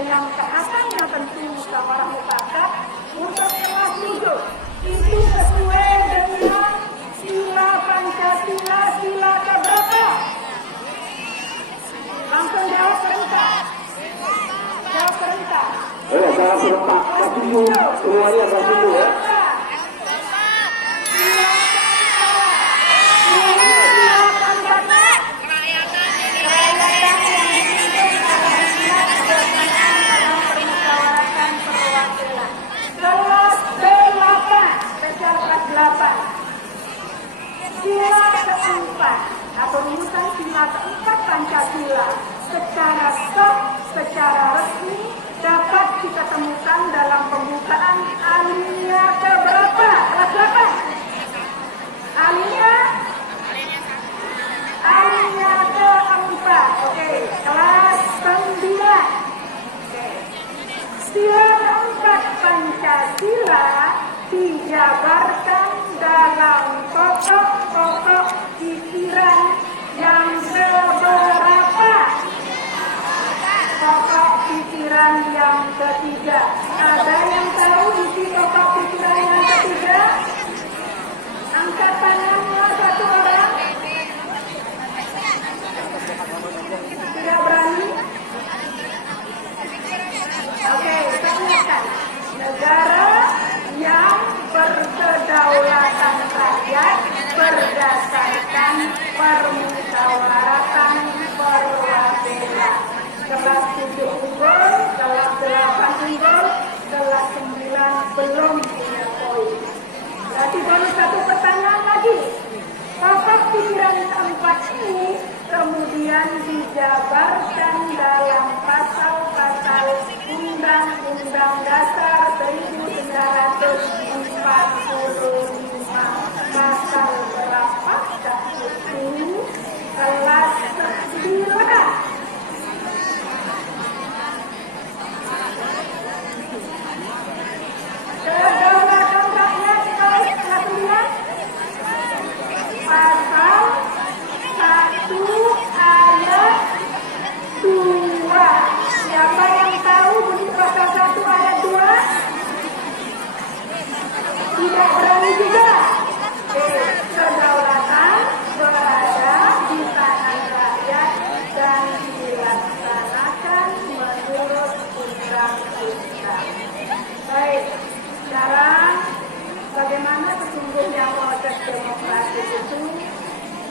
dengan kehadirannya tentu musyawarah mufakat untuk kelas 7 itu sesuai dengan sila Pancasila sila keberapa? Langsung jawab serentak. Jawab serentak. Jawab serentak. Semuanya kasih ya. Sila keempat atau rumusan sila keempat Pancasila secara sah, secara resmi dapat kita temukan dalam pembukaan alinea keberapa? Kelas 8. Alinea keempat. Oke, kelas 9. Sila keempat Pancasila dijabarkan dalam pokok-pokok pikiran yang keberapa? Pokok pikiran yang ketiga. Ada yang tahu isi pokok pikiran yang ketiga? Angkat tangannya satu orang. Tidak berani? Oke, kita ingatkan. Negara yang berkedaulatan rakyat berdasarkan permusyawaratan perwakilan. Kelas 7 unggul, kelas 8 unggul, kelas 9 belum punya poin. Berarti baru satu pertanyaan lagi. Pokok pikiran keempat ini kemudian dijabarkan dalam pasal-pasal Undang-Undang Dasar 1945. Pasal berapa? Itu kelas 9. Kedaulatan rakyat kelas 9. Pasal 1 ayat 2. Siapa yang tahu bunyi pasal 1 ayat 2? Tidak berani juga. Kedaulatan berada di tangan rakyat dan dilaksanakan menurut undang-undang. Baik, sekarang bagaimana sesungguhnya proses demokrasi itu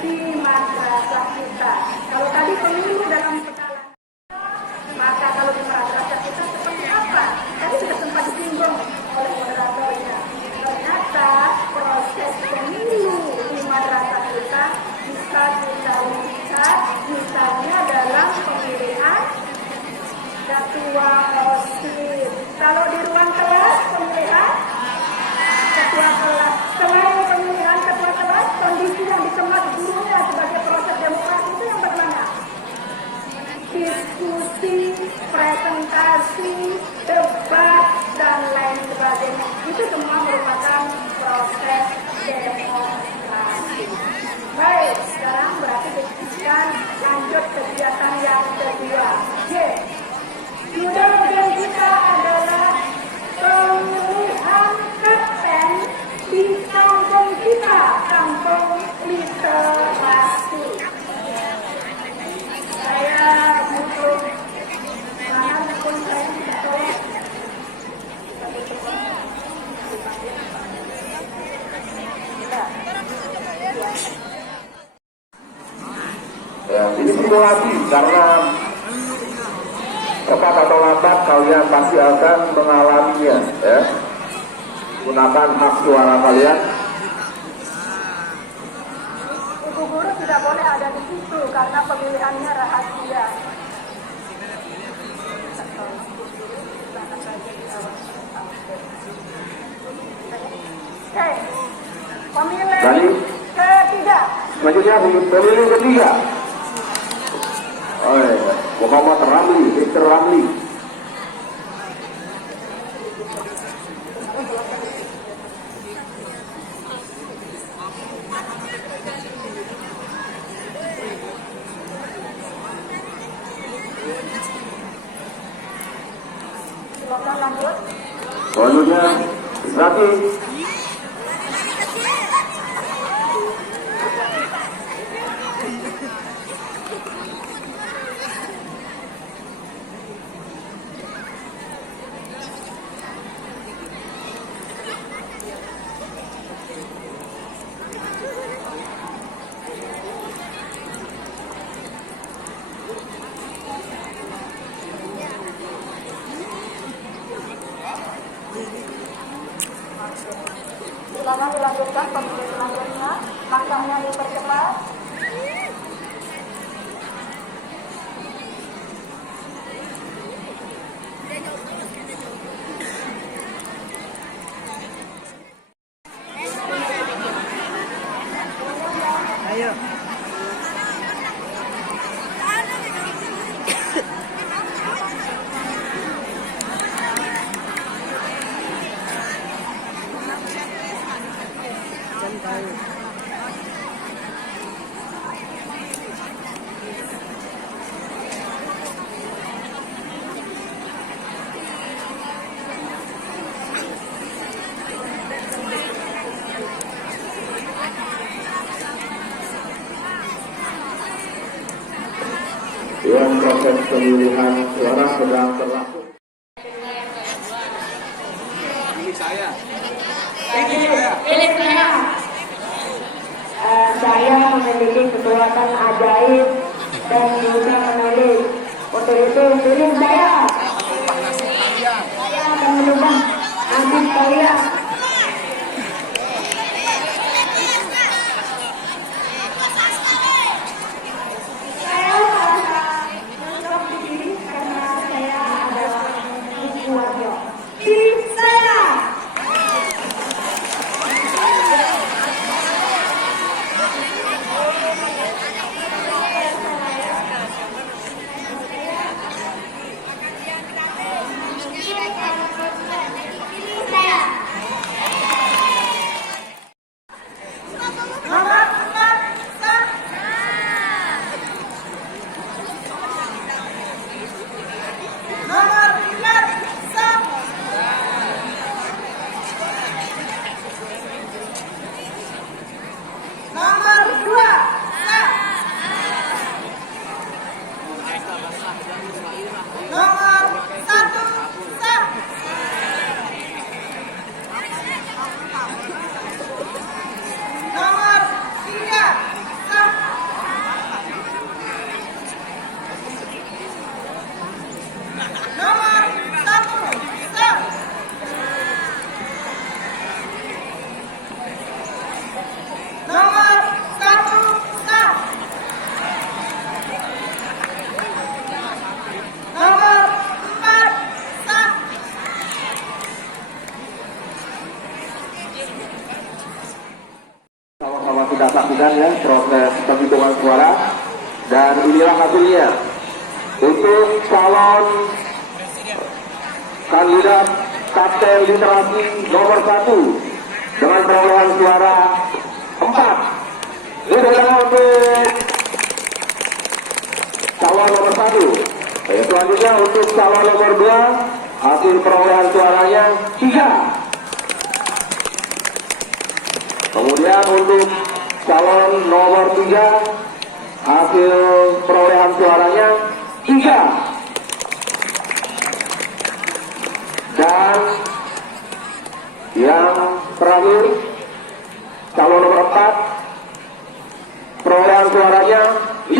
di madrasah kita? Kalau tadi pemilu dalam skala, maka kalau di madrasah kita seperti apa? Tadi sudah sempat disinggung oleh moderatornya. Ternyata proses pemilu di madrasah kita bisa kita lihat misalnya dalam pemilihan ketua OSIS. Kalau di ruang kelas pemilihan ketua kelas, selain pemilihan ketua kelas, kondisi yang dikemas gurunya sebagai proses demokrasi itu yang bagaimana? Diskusi, presentasi, debat, dan lain sebagainya. Itu semua merupakan proses demokrasi. Baik, sekarang berarti kita lanjut kegiatan yang kedua. Judul kita adalah pemilihan kapten di kampung kita, kampung literasi. Saya butuh tangan pun saya tidak tolong. Ya, ini simulasi karena cepat atau lambat kalian pasti akan mengalaminya, ya. Gunakan hak suara kalian. Ibu guru tidak boleh ada di situ karena pemilihannya rahasia. Oke, pemilih ketiga. Selanjutnya pemilih ketiga. Muhammad Ramli, Mr. Ramli. Selanjutnya, Rati. Silakan dilanjutkan pemilu selanjutnya, makamnya dipercepat. Ayo. Yang proses pemilihan suara sedang berlangsung. Saya memiliki kekuatan ajaib dan bisa menulis. Untuk itu pilih saya. Saya akan merubah nasib kalian. Saya merasa cocok dipilih karena saya adalah Bukuwarjo. Pilih saya. Sama-sama kita saksikan ya proses penghitungan suara, dan inilah hasilnya. Untuk calon kandidat Kapten Literasi nomor 1 dengan perolehan suara 4. Ini adalah untuk calon nomor 1. Selanjutnya untuk calon nomor 2, hasil perolehan suaranya 3. Kemudian untuk calon nomor 3, hasil perolehan suaranya 3. Dan yang terakhir, calon nomor 4, perolehan suaranya 5.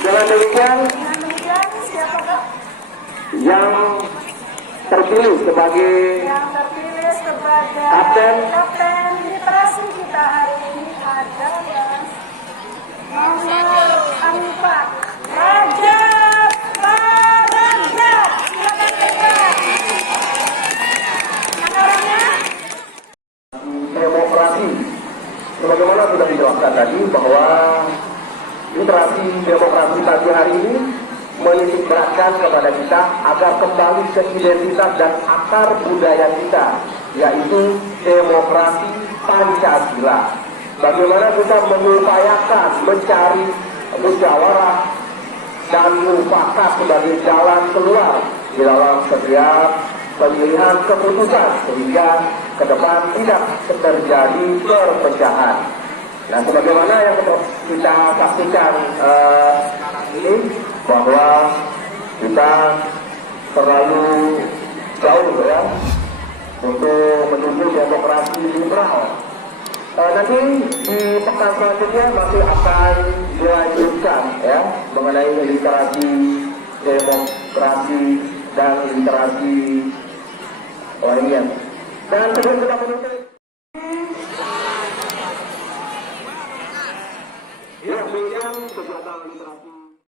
Dengan demikian, yang terpilih sebagai Kapten literasi kita hari ini adalah nomor 4, Raja Paraga. Silakan Raja. Mana orangnya? demokrasi. Sebagaimana sudah dijelaskan tadi bahwa literasi demokrasi pagi hari ini menitik beratkan kepada kita agar kembali ke identitas dan akar budaya kita, yaitu demokrasi Pancasila. Bagaimana kita mengupayakan mencari musyawarah dan mufakat sebagai jalan keluar di dalam setiap pemilihan keputusan sehingga ke depan tidak terjadi perpecahan. Nah, sebagaimana yang kita saksikan ini bahwa kita terlalu jauh ya untuk menuju demokrasi liberal. Nanti di pekan selanjutnya masih akan dilanjutkan ya mengenai literasi demokrasi dan literasi lainnya. Dan sebelum kita menutup, ya, kegiatan literasi.